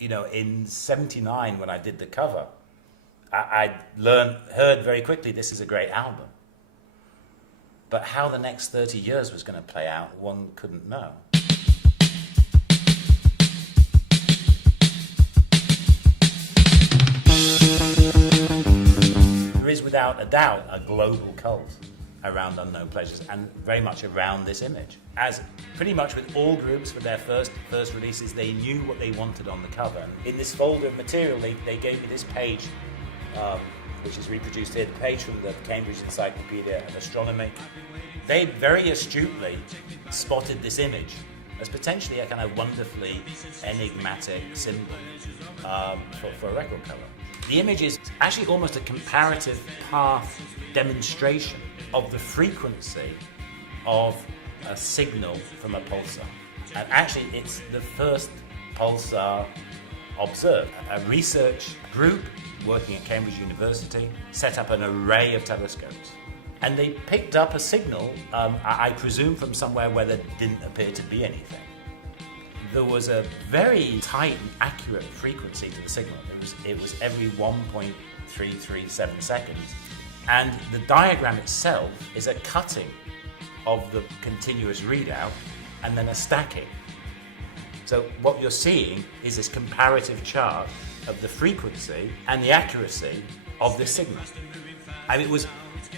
in '79 when I did the cover, I heard very quickly this is a great album. But how the next 30 years was going to play out, one couldn't know. There is without a doubt a global cult around Unknown Pleasures and very much around this image. As pretty much with all groups for their first releases, they knew what they wanted on the cover. And in this folder of material, they gave me this page, which is reproduced here, the page from the Cambridge Encyclopedia of Astronomy. They very astutely spotted this image as potentially a kind of wonderfully enigmatic symbol for a record cover. The image is actually almost a comparative path demonstration of the frequency of a signal from a pulsar. And actually, it's the first pulsar observed. A research group working at Cambridge University set up an array of telescopes. And they picked up a signal, I presume from somewhere where there didn't appear to be anything. There was a very tight and accurate frequency to the signal. It was every 1.337 seconds. And the diagram itself is a cutting of the continuous readout and then a stacking. So what you're seeing is this comparative chart of the frequency and the accuracy of this signal. And it was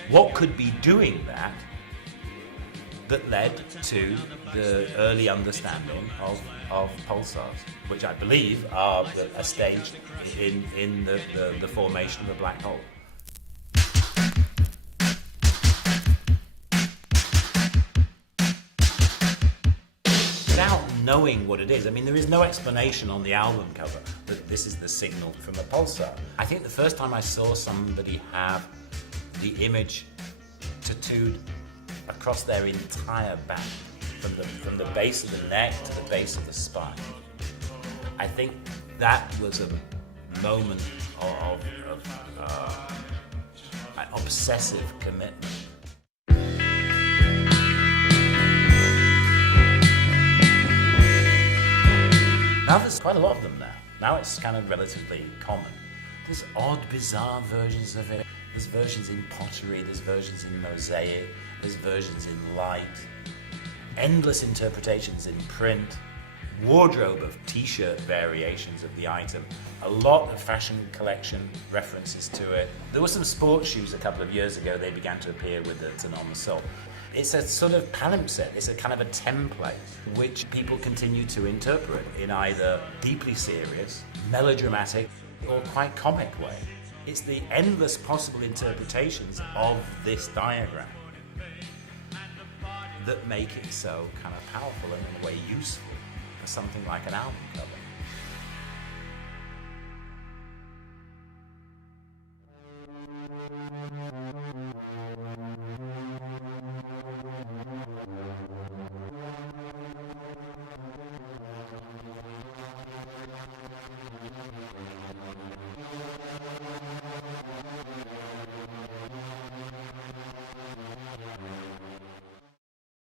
what could be doing that led to the early understanding of pulsars, which I believe are a stage in the formation of a black hole. Without knowing what it is, I mean, there is no explanation on the album cover that this is the signal from a pulsar. I think the first time I saw somebody have the image tattooed across their entire back, from the base of the neck to the base of the spine, I think that was a moment of an obsessive commitment. Now there's quite a lot of them now. Now it's kind of relatively common. There's odd, bizarre versions of it. There's versions in pottery, there's versions in mosaic, there's versions in light. Endless interpretations in print. Wardrobe of t-shirt variations of the item. A lot of fashion collection references to it. There were some sports shoes a couple of years ago, they began to appear with it on the sole. It's a sort of palimpsest, it's a kind of a template which people continue to interpret in either deeply serious, melodramatic, or quite comic way. It's the endless possible interpretations of this diagram that make it so kind of powerful and in a way useful for something like an album cover.